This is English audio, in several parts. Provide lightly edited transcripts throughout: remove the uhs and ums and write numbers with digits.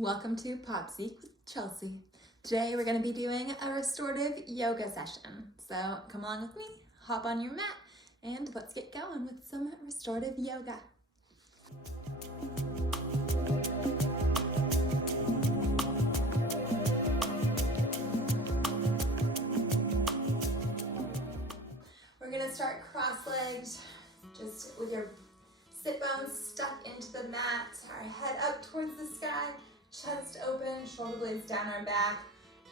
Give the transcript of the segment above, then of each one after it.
Welcome to PopZique with Chelsea. Today we're going to be doing a restorative yoga session. So come along with me, hop on your mat, and let's get going with some restorative yoga. We're going to start cross-legged, just with your sit bones stuck into the mat, our head up towards the sky, chest open, shoulder blades down our back,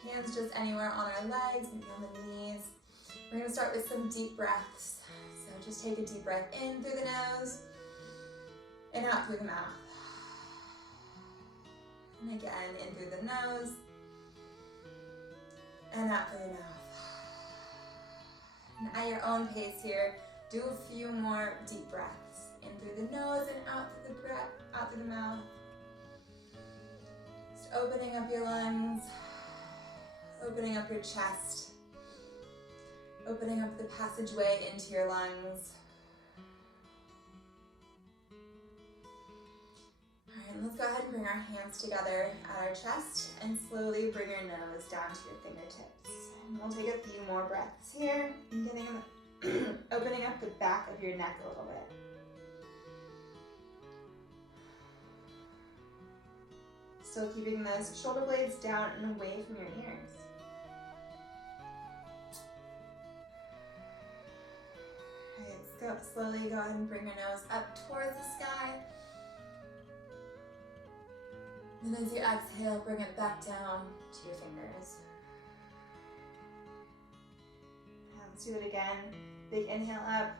hands just anywhere on our legs, maybe on the knees. We're going to start with some deep breaths. So just take a deep breath in through the nose and out through the mouth. And again, in through the nose and out through the mouth. And at your own pace here, do a few more deep breaths. In through the nose and out through the mouth. Just opening up your lungs, opening up your chest, opening up the passageway into your lungs. All right, and let's go ahead and bring our hands together at our chest and slowly bring your nose down to your fingertips. And we'll take a few more breaths here, opening up the back of your neck a little bit. Still keeping those shoulder blades down and away from your ears. All right, let's slowly go ahead and bring your nose up towards the sky. And as you exhale, bring it back down to your fingers. And let's do it again. Big inhale up.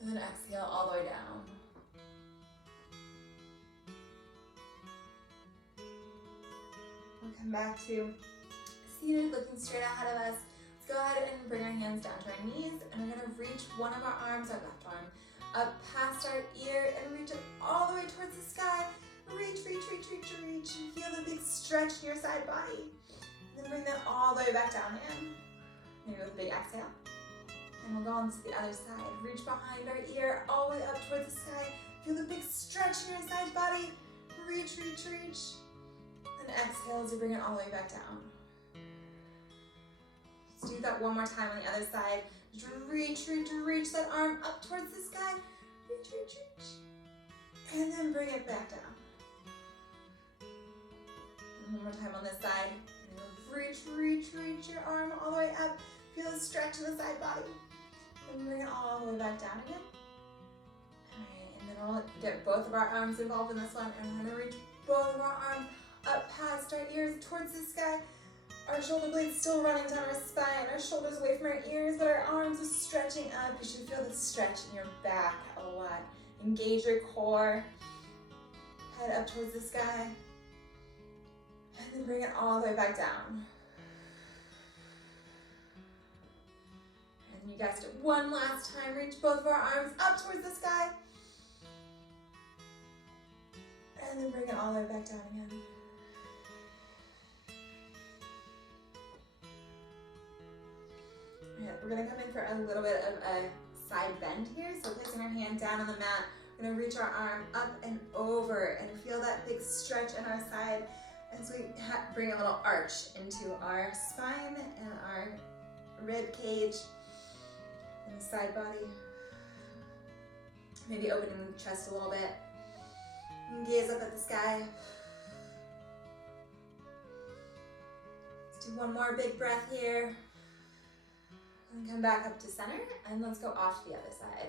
And then exhale all the way down. We'll come back to seated, looking straight ahead of us. Let's go ahead and bring our hands down to our knees, and we're gonna reach one of our arms, our left arm, up past our ear and reach it all the way towards the sky. Reach, reach, reach, reach, reach. And feel the big stretch in your side body. And then bring that all the way back down again. Maybe with a big exhale. And we'll go on to the other side. Reach behind our ear, all the way up towards the sky. Feel the big stretch in your side body. Reach, reach, reach. And exhale to bring it all the way back down. Let's do that one more time on the other side. Just reach, reach, reach that arm up towards the sky. Reach, reach, reach. And then bring it back down. And one more time on this side. Reach, reach, reach your arm all the way up. Feel the stretch in the side body. And bring it all the way back down again. All right, and then we'll get both of our arms involved in this one. And we're gonna reach both of our arms up past our ears towards the sky. Our shoulder blades still running down our spine, our shoulders away from our ears, but our arms are stretching up. You should feel the stretch in your back a lot. Engage your core. Head up towards the sky. And then bring it all the way back down. And you guys do it one last time. Reach both of our arms up towards the sky. And then bring it all the way back down again. We're gonna come in for a little bit of a side bend here. So placing our hand down on the mat, we're gonna reach our arm up and over and feel that big stretch in our side as we bring a little arch into our spine and our rib cage and the side body. Maybe opening the chest a little bit. And gaze up at the sky. Let's do one more big breath here. And come back up to center, and let's go off to the other side.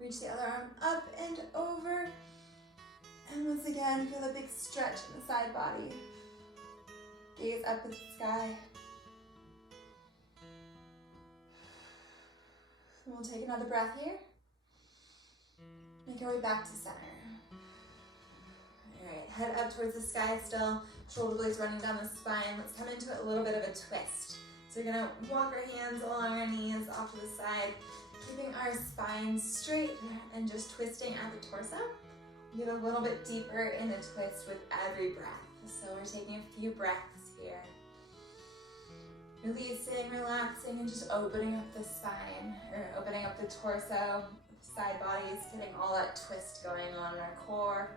Reach the other arm up and over. And once again, feel a big stretch in the side body. Gaze up at the sky. And we'll take another breath here. Make our way back to center. All right, head up towards the sky still. Shoulder blades running down the spine. Let's come into a little bit of a twist. So we're gonna walk our hands along our knees off to the side, keeping our spine straight and just twisting at the torso. Get a little bit deeper in the twist with every breath. So we're taking a few breaths here. Releasing, relaxing, and just opening up the spine, or opening up the torso, side bodies, getting all that twist going on in our core.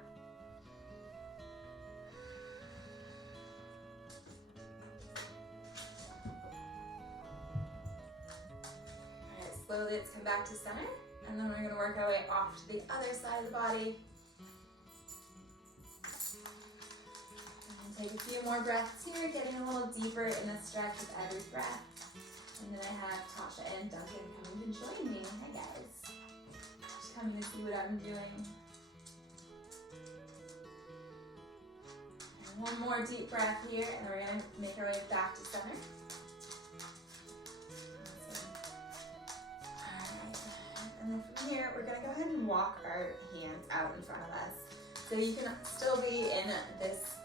All right, slowly let's come back to center, and then we're going to work our way off to the other side of the body. And take a few more breaths here, getting a little deeper in the stretch with every breath. And then I have Tasha and Duncan coming to join me. Hi guys. Just coming to see what I'm doing. And one more deep breath here, and then we're going to make our way back to center. Alright. And then from here, we're going to go ahead and walk our hands out in front of us. So you can still be in this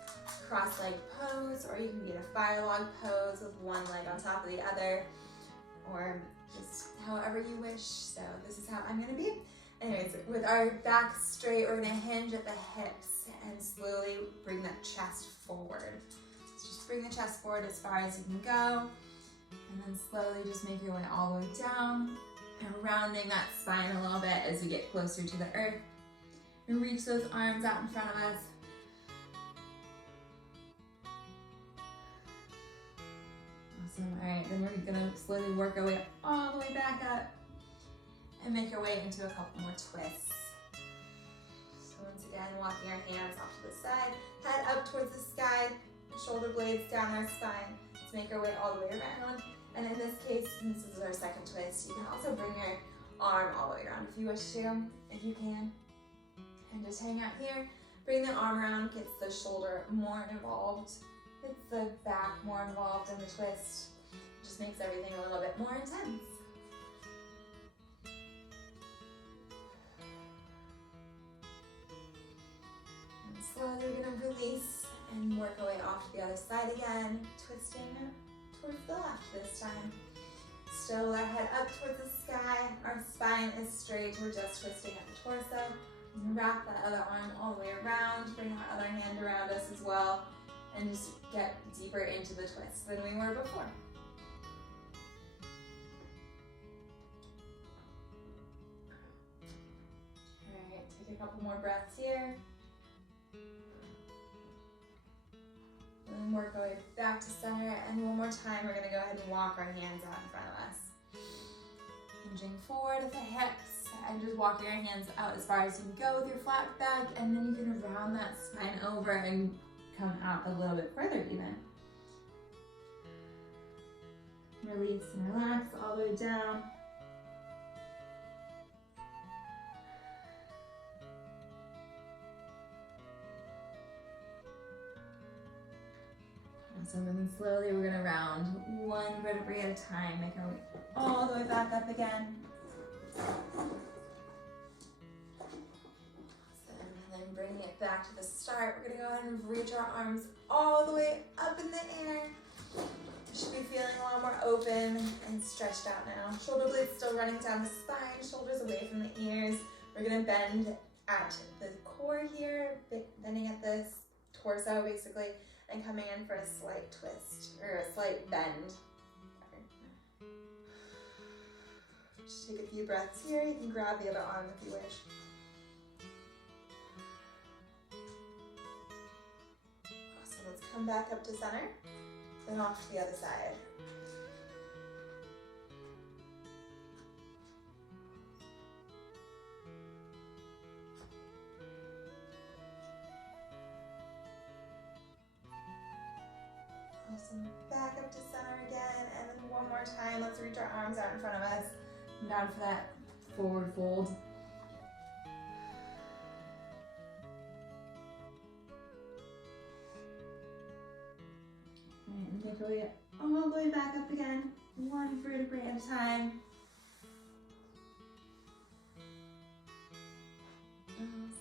cross-leg pose, or you can be in a fire log pose with one leg on top of the other, or just however you wish. So this is how I'm gonna be. Anyways, with our back straight, we're gonna hinge at the hips and slowly bring that chest forward. So just bring the chest forward as far as you can go, and then slowly just make your way all the way down, and rounding that spine a little bit as we get closer to the earth. And reach those arms out in front of us. Awesome. All right, then we're gonna slowly work our way all the way back up and make our way into a couple more twists. So once again, walking our hands off to the side, head up towards the sky, shoulder blades down our spine. Let's make our way all the way around. And in this case, since this is our second twist, you can also bring your arm all the way around if you wish to, if you can. And just hang out here. Bring the arm around, gets the shoulder more involved. Gets the back more involved in the twist. Just makes everything a little bit more intense. And slowly we're going to release and work our way off to the other side again, twisting towards the left this time. Still with our head up towards the sky, our spine is straight, we're just twisting at the torso. And wrap that other arm all the way around, bring our other hand around us as well, and just get deeper into the twist than we were before. All right, take a couple more breaths here. And then work our way back to center, and one more time we're gonna go ahead and walk our hands out in front of us. Hinging forward at the hips, and just walking your hands out as far as you can go with your flat back, and then you can round that spine over and come out a little bit further even. Release and relax all the way down. Awesome, and then slowly we're gonna round one vertebrae at a time, make our way all the way back up again. And then bringing it back to the start, we're gonna go ahead and reach our arms all the way up in the air. You should be feeling a lot more open and stretched out now. Shoulder blades still running down the spine, shoulders away from the ears. We're gonna bend at the core here, bending at the torso basically, and coming in for a slight twist, or a slight bend. Just take a few breaths here. You can grab the other arm if you wish. Awesome, let's come back up to center, then off to the other side. Awesome, back up to center again, and then one more time, let's reach our arms out in front of us, and down for that forward fold. And make our way all the way back up again, one vertebrae at a time. Awesome.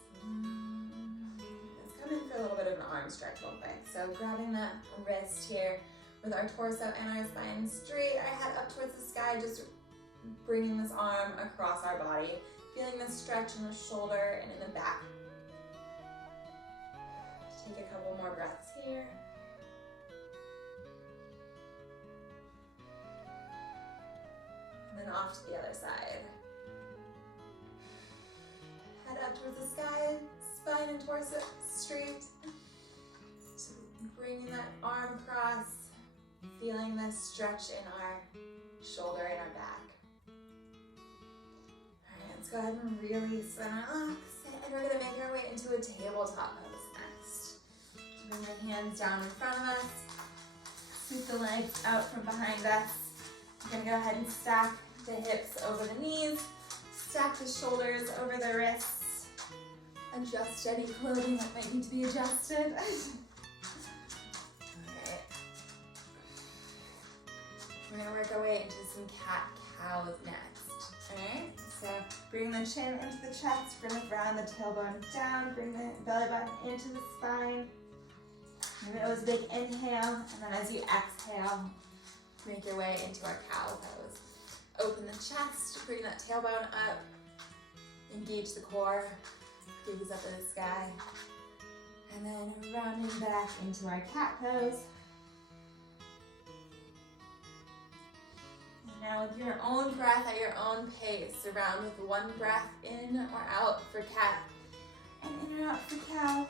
Let's come in for a little bit of an arm stretch real quick. So grabbing that wrist here with our torso and our spine straight, our head up towards the sky, just bringing this arm across our body, feeling the stretch in the shoulder and in the back. Take a couple more breaths here. And then off to the other side. towards the sky, spine and torso straight. So bringing that arm across, feeling the stretch in our shoulder and our back. All right, let's go ahead and release and relax. And we're gonna make our way into a tabletop pose next. So bring your hands down in front of us. Sweep the legs out from behind us. We're gonna go ahead and stack the hips over the knees. Stack the shoulders over the wrists. Adjust any clothing that might need to be adjusted. Alright. We're going to work our way into some cat-cows next. Alright, so bring the chin into the chest. We're going to round the tailbone down. Bring the belly button into the spine. And it was a big inhale. And then as you exhale, make your way into our cow pose. Open the chest, bring that tailbone up, engage the core, gaze up at the sky, and then rounding back into our cat pose. And now with your own breath at your own pace, round with one breath in or out for cat, and in or out for cow.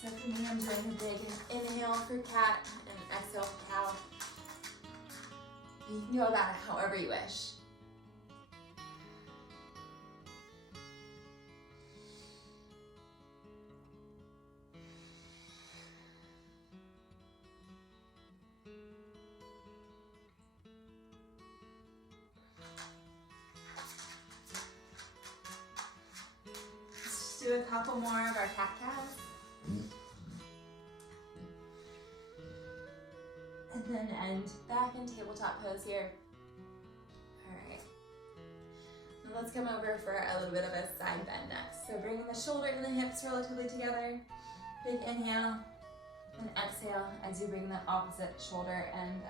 So for me, I'm doing a big inhale for cat and exhale for cow. You can go about it however you wish. Let's just do a couple more of our cat-cows. And then end back in tabletop pose here. Alright. Now let's come over for a little bit of a side bend next. So bringing the shoulder and the hips relatively together. Big inhale and exhale as you bring the opposite shoulder and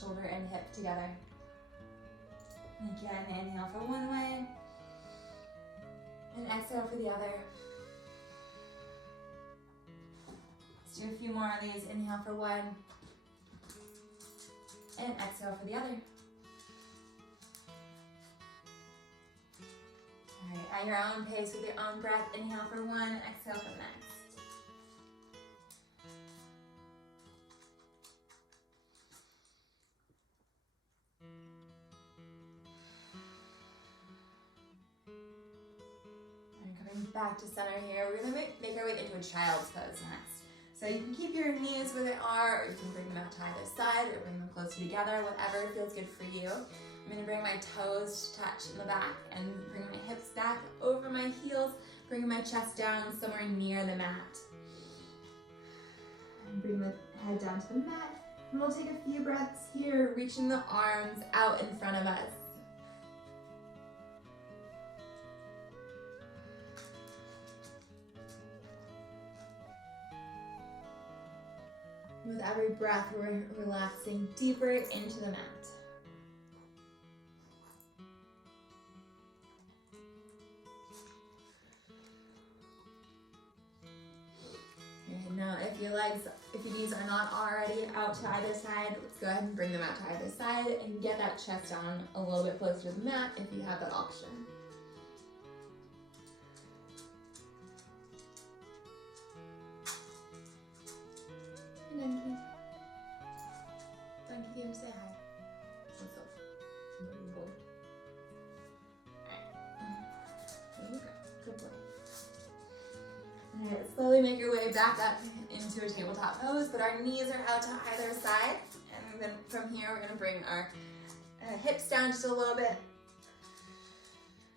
shoulder and hip together. And again, inhale for one way and exhale for the other. Let's do a few more of these. Inhale for one. And exhale for the other. All right, at your own pace with your own breath, inhale for one, exhale for the next. And coming back to center here, we're gonna make our way into a child's pose next. So you can keep your knees where they are, or you can bring them out to either side, or bring them closer together, whatever feels good for you. I'm gonna bring my toes to touch in the back and bring my hips back over my heels, bringing my chest down somewhere near the mat. And bring the head down to the mat. And we'll take a few breaths here, reaching the arms out in front of us. With every breath, we're relaxing deeper into the mat. Okay, now if your knees are not already out to either side, let's go ahead and bring them out to either side and get that chest down a little bit closer to the mat if you have that option. Donkey. Donkey came to say hi. What's up? Good boy. Alright. There you go. Good boy. Alright, slowly make your way back up into a tabletop pose, but our knees are out to either side. And then from here, we're going to bring our hips down just a little bit.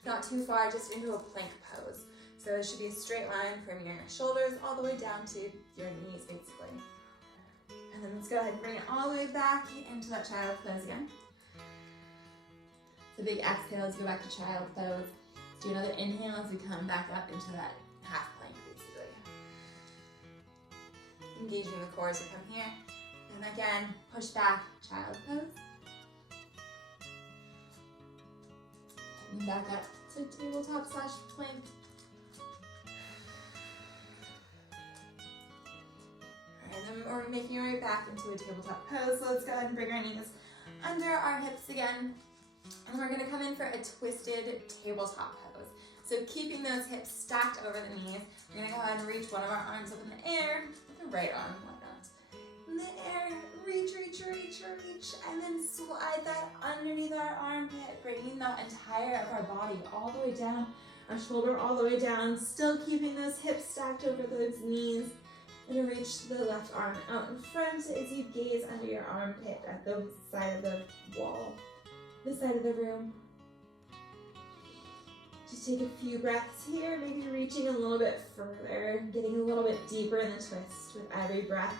Not too far, just into a plank pose. So it should be a straight line from your shoulders all the way down to your knees, basically. And then let's go ahead and bring it all the way back into that child pose again. So big exhale as you go back to child pose. Let's do another inhale as we come back up into that half plank, basically. Engaging the core as we come here. And again, push back, child pose. And back up to tabletop / plank. And then we're making our way back into a tabletop pose. So let's go ahead and bring our knees under our hips again. And we're gonna come in for a twisted tabletop pose. So keeping those hips stacked over the knees, we're gonna go ahead and reach one of our arms up in the air, the right arm, why not? In the air, reach, reach, reach, reach, and then slide that underneath our armpit, bringing the entire of our body all the way down, our shoulder all the way down, still keeping those hips stacked over those knees, and reach the left arm out in front as you gaze under your armpit at the side of the wall, the side of the room. Just take a few breaths here, maybe reaching a little bit further, getting a little bit deeper in the twist with every breath.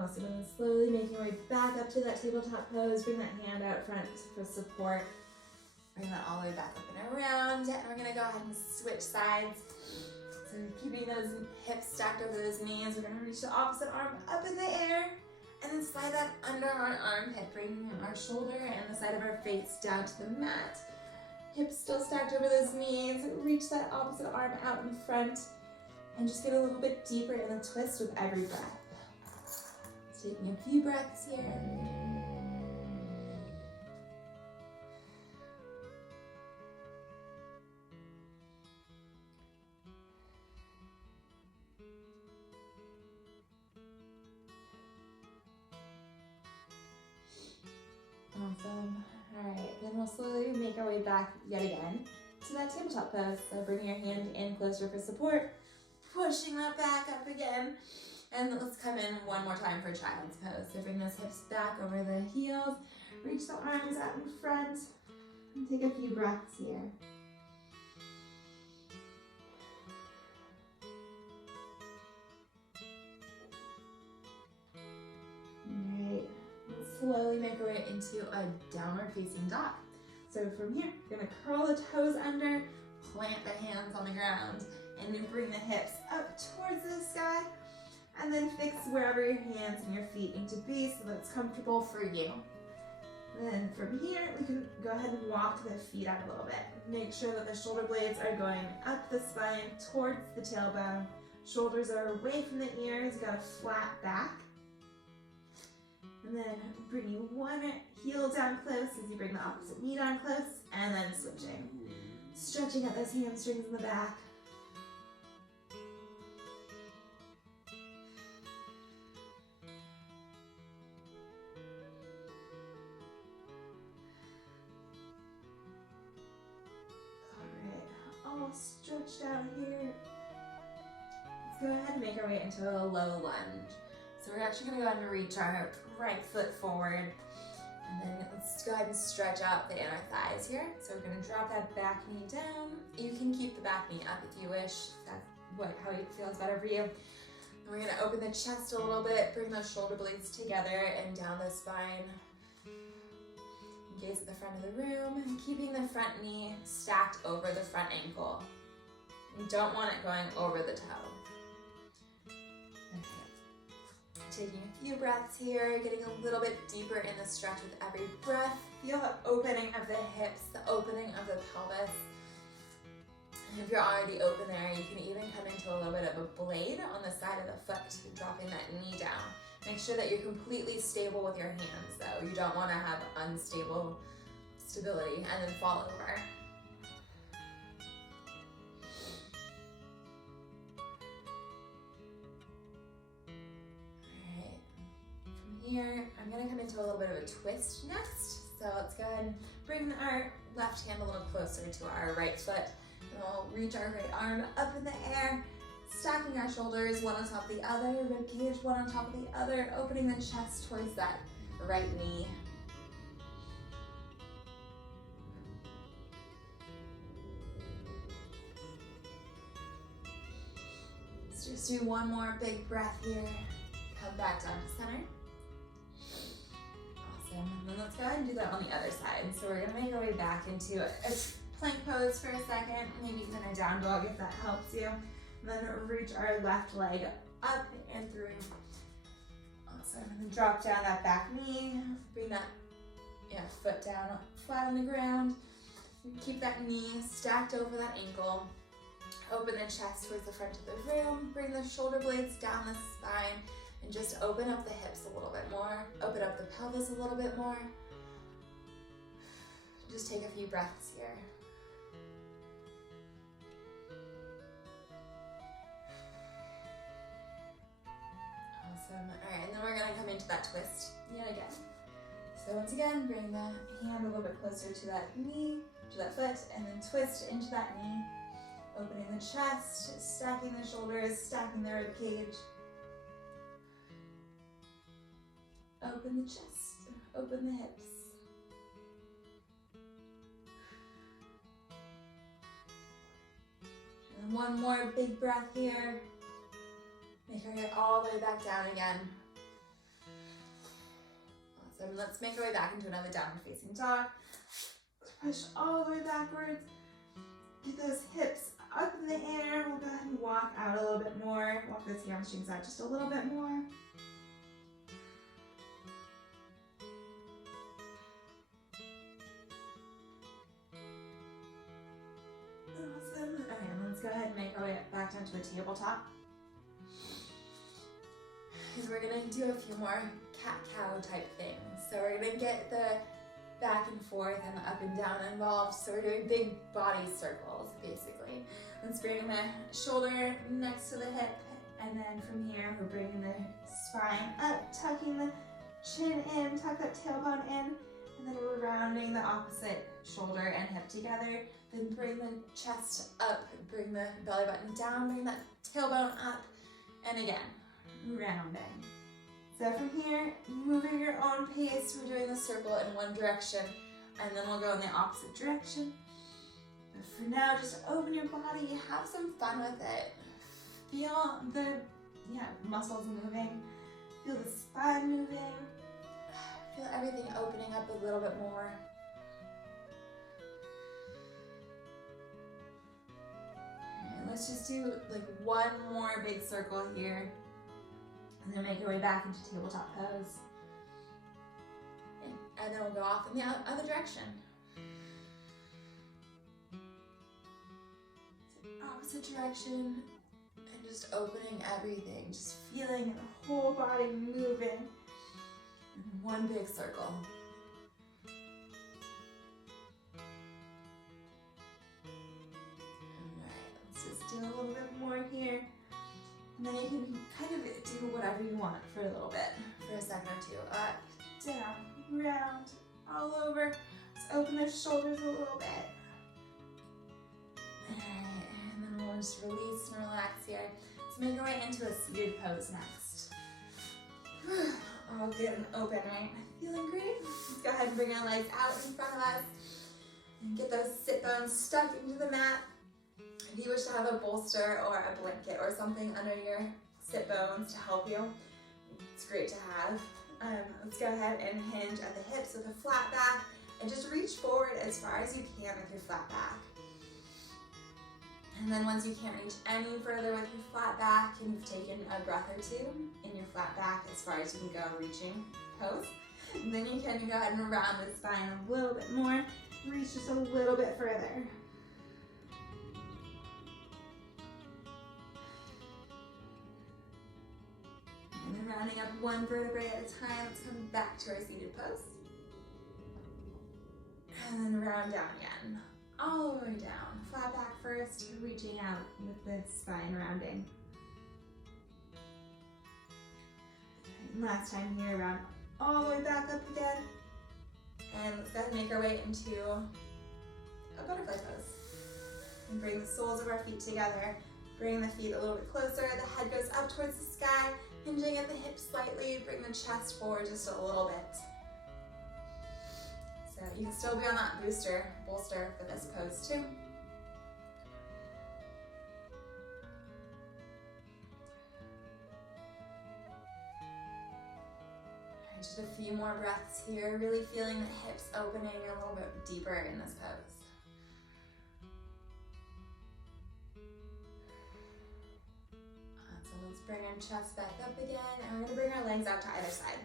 Also, slowly making your way back up to that tabletop pose. Bring that hand out front for support. Bring that all the way back up and around. And we're gonna go ahead and switch sides. So keeping those hips stacked over those knees, we're gonna reach the opposite arm up in the air and then slide that under our armpit, bringing our shoulder and the side of our face down to the mat. Hips still stacked over those knees. Reach that opposite arm out in front and just get a little bit deeper in the twist with every breath. Taking a few breaths here. Awesome. All right, then we'll slowly make our way back yet again to that tabletop pose. So bring your hand in closer for support, pushing that back up again. And let's come in one more time for child's pose. So bring those hips back over the heels, reach the arms out in front, and take a few breaths here. Alright, let's slowly make our way into a downward facing dog. So from here, you're gonna curl the toes under, plant the hands on the ground, and then bring the hips up towards the sky. And then fix wherever your hands and your feet need to be so that it's comfortable for you. And then from here, we can go ahead and walk the feet out a little bit. Make sure that the shoulder blades are going up the spine towards the tailbone. Shoulders are away from the ears, got a flat back. And then bringing one heel down close as you bring the opposite knee down close, and then switching. Stretching out those hamstrings in the back. Stretched out here. Let's go ahead and make our way into a low lunge. So we're actually going to go ahead and reach our right foot forward. And then let's go ahead and stretch out the inner thighs here. So we're going to drop that back knee down. You can keep the back knee up if you wish. That's how it feels better for you. And we're going to open the chest a little bit, bring those shoulder blades together and down the spine. Gaze at the front of the room, and keeping the front knee stacked over the front ankle. You don't want it going over the toe. Okay. Taking a few breaths here, getting a little bit deeper in the stretch with every breath. Feel the opening of the hips, the opening of the pelvis. And if you're already open there, you can even come into a little bit of a blade on the side of the foot, dropping that knee down. Make sure that you're completely stable with your hands though. You don't want to have unstable stability and then fall over. Alright, from here, I'm going to come into a little bit of a twist next. So let's go ahead and bring our left hand a little closer to our right foot. And we'll reach our right arm up in the air. Stacking our shoulders, one on top of the other, rib cage, one on top of the other, opening the chest towards that right knee. Let's just do one more big breath here. Come back down to center. Awesome. And then let's go ahead and do that on the other side. So we're going to make our way back into a plank pose for a second, maybe even a down dog if that helps you. Then reach our left leg up and through. Awesome. And then drop down that back knee. Bring that foot down flat on the ground. Keep that knee stacked over that ankle. Open the chest towards the front of the room. Bring the shoulder blades down the spine and just open up the hips a little bit more. Open up the pelvis a little bit more. Just take a few breaths here. Awesome. All right, and then we're gonna come into that twist yet again. So once again, bring the hand a little bit closer to that knee, to that foot, and then twist into that knee. Opening the chest, stacking the shoulders, stacking the rib cage. Open the chest, open the hips. And one more big breath here. Make our way all the way back down again. Awesome, let's make our way back into another downward facing dog. Push all the way backwards. Get those hips up in the air. We'll go ahead and walk out a little bit more. Walk those hamstrings out just a little bit more. Awesome. Okay, let's go ahead and make our way back down to a tabletop. Because we're going to do a few more cat-cow type things. So we're going to get the back and forth and the up and down involved. So we're doing big body circles, basically. Let's bring the shoulder next to the hip, and then from here we're bringing the spine up, tucking the chin in, tuck that tailbone in, and then we're rounding the opposite shoulder and hip together. Then bring the chest up, bring the belly button down, bring that tailbone up, and again, rounding. So from here, moving your own pace, we're doing the circle in one direction, and then we'll go in the opposite direction. But for now, just open your body, have some fun with it. Feel the muscles moving, feel the spine moving, feel everything opening up a little bit more. And let's just do like one more big circle here. And then make our way back into tabletop pose. And then we'll go off in the other direction. So opposite direction, and just opening everything, just feeling the whole body moving in one big circle. Alright, let's just do a little bit more here. And then you can kind of do whatever you want for a little bit, for a second or two. Up, down, round, all over. Let's open the shoulders a little bit. Alright, and then we'll just release and relax here. Let's make our way into a seated pose next. All good and open, right? Feeling great? Let's go ahead and bring our legs out in front of us. And get those sit bones stuck into the mat. If you wish to have a bolster or a blanket or something under your sit bones to help you, it's great to have. Let's go ahead and hinge at the hips with a flat back and just reach forward as far as you can with your flat back. And then once you can't reach any further with your flat back and you've taken a breath or two in your flat back as far as you can go reaching pose, and then you can go ahead and round the spine a little bit more, reach just a little bit further. And then rounding up one vertebrae at a time, let's come back to our seated pose. And then round down again, all the way down. Flat back first, reaching out with the spine rounding. And last time here, round all the way back up again. And let's go ahead and make our way into a butterfly pose. And bring the soles of our feet together. Bring the feet a little bit closer, the head goes up towards the sky, hinging at the hips slightly, bring the chest forward just a little bit. So you can still be on that bolster for this pose too. Alright, just a few more breaths here, really feeling the hips opening a little bit deeper in this pose. Let's bring our chest back up again, and we're going to bring our legs out to either side.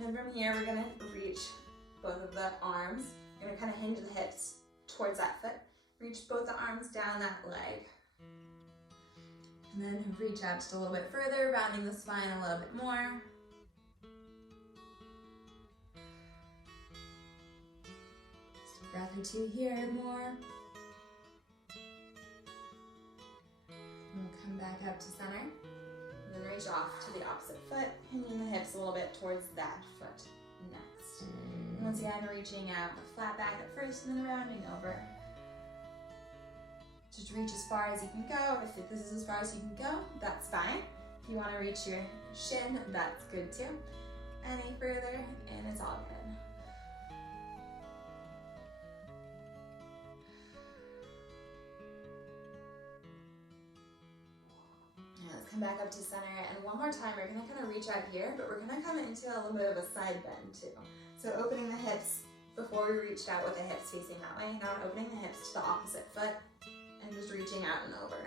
And from here, we're going to reach both of the arms. We're going to kind of hinge the hips towards that foot, reach both the arms down that leg. And then reach out just a little bit further, rounding the spine a little bit more. Just a breath or two here and more. And we'll come back up to center. And then reach off to the opposite foot, hinging the hips a little bit towards that foot next. And once again, reaching out, flat back at first and then rounding over. Just reach as far as you can go. If this is as far as you can go, that's fine. If you want to reach your shin, that's good too. Any further, and it's all good. Now let's come back up to center, and one more time, we're going to kind of reach out here, but we're going to come into a little bit of a side bend too. So opening the hips before we reached out with the hips facing that way. Now we're opening the hips to the opposite foot. And just reaching out and over.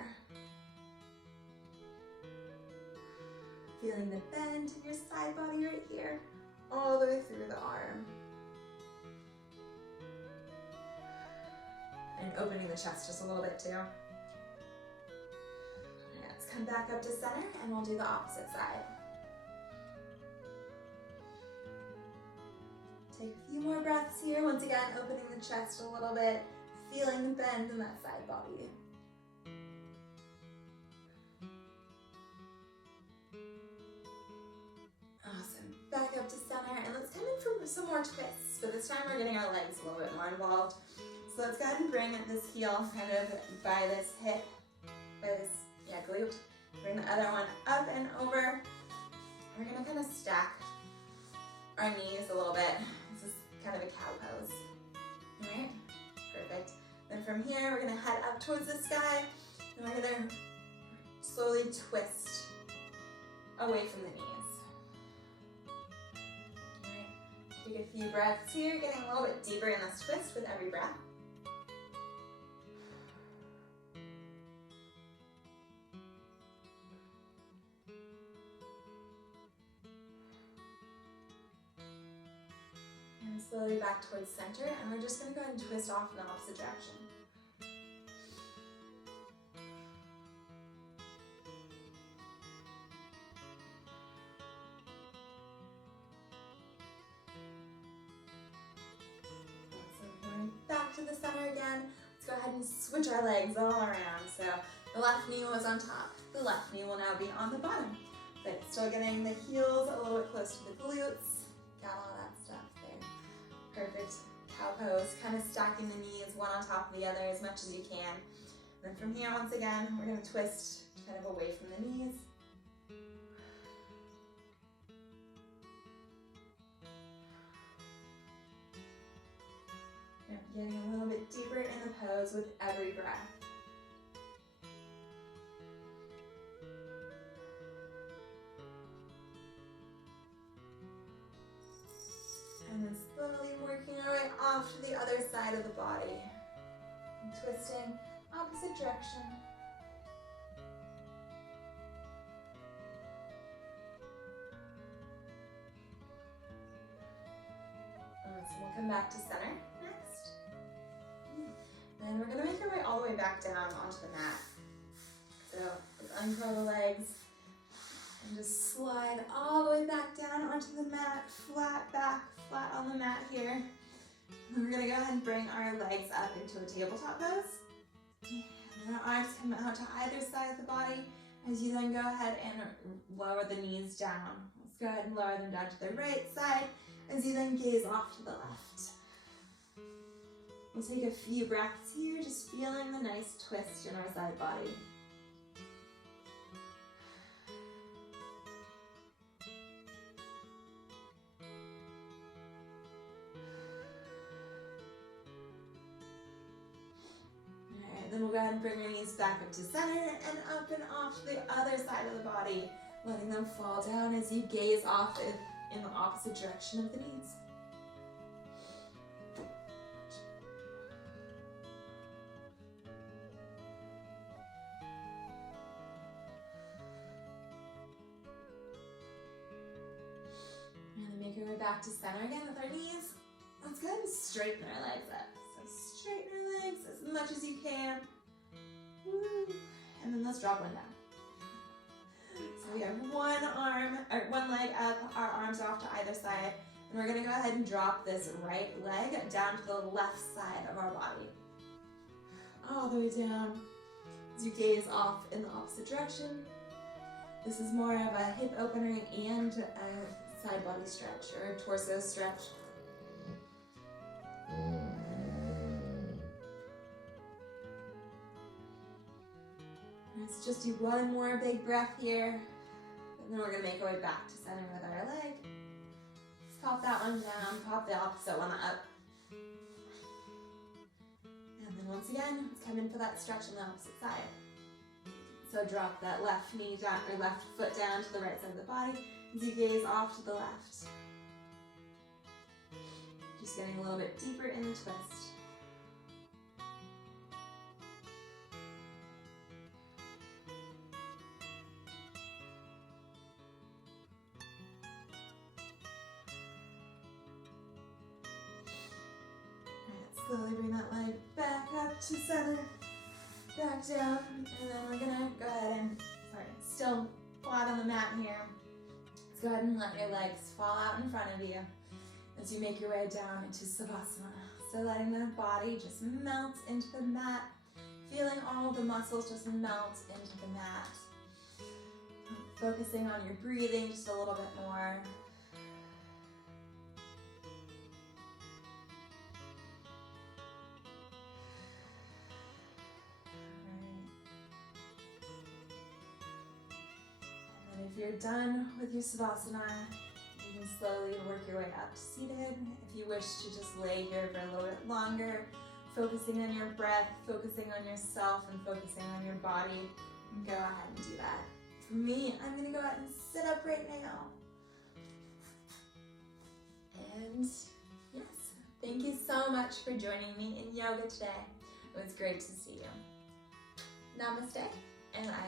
Feeling the bend in your side body right here, all the way through the arm. And opening the chest just a little bit too. Let's come back up to center and we'll do the opposite side. Take a few more breaths here. Once again, opening the chest a little bit. Feeling the bend in that side body. Awesome. Back up to center, and let's come in for some more twists, but this time we're getting our legs a little bit more involved. So let's go ahead and bring this heel kind of by this hip, by this, glute. Bring the other one up and over. We're gonna kind of stack our knees a little bit. This is kind of a cow pose. All right, perfect. Then from here, we're gonna head up towards the sky, and we're gonna slowly twist away from the knees. All right. Take a few breaths here, getting a little bit deeper in this twist with every breath. And slowly back towards center, and we're just gonna go ahead and twist off in the opposite direction. So going back to the center again, let's go ahead and switch our legs all around. So the left knee was on top, the left knee will now be on the bottom. But still getting the heels a little bit close to the glutes. Got all that stuff there. Perfect cow pose, kind of stacking the knees one on top of the other as much as you can. And then from here, once again, we're going to twist kind of away from the knees. Getting a little bit deeper in the pose with every breath. And then slowly working our way off to the other side of the body. And twisting opposite direction. So we'll come back to center next. Then we're going to make our way all the way back down onto the mat. So let's uncurl the legs and just slide all the way back down onto the mat, flat back, flat on the mat here. And then we're going to go ahead and bring our legs up into a tabletop pose. And then our arms come out to either side of the body as you then go ahead and lower the knees down. Let's go ahead and lower them down to the right side as you then gaze off to the left. We'll take a few breaths here, just feeling the nice twist in our side body. Alright, then we'll go ahead and bring our knees back up to center and up and off to the other side of the body, letting them fall down as you gaze off in the opposite direction of the knees. Make our way back to center again with our knees. Let's go ahead and straighten our legs up. So straighten our legs as as much as you can. Woo. And then let's drop one down. So we have one arm, or one leg up, our arms are off to either side, and we're gonna go ahead and drop this right leg down to the left side of our body. All the way down. As you gaze off in the opposite direction. This is more of a hip opener and a side body stretch, or torso stretch. Let's just do one more big breath here, and then we're gonna make our way back to center with our leg. Let's pop that one down, pop the opposite one up. And then once again, let's come in for that stretch on the opposite side. So drop that left knee down, or left foot down to the right side of the body as you gaze off to the left. Just getting a little bit deeper in the twist. Slowly bring that leg back up to center, back down, and then we're gonna go ahead and, still flat on the mat here. Let's go ahead and let your legs fall out in front of you as you make your way down into Savasana. So letting the body just melt into the mat, feeling all the muscles just melt into the mat. Focusing on your breathing just a little bit more. If you're done with your Savasana, you can slowly work your way up to seated. If you wish to just lay here for a little bit longer, focusing on your breath, focusing on yourself, and focusing on your body, go ahead and do that. For me, I'm gonna go ahead and sit up right now. And yes, thank you so much for joining me in yoga today. It was great to see you. Namaste, and I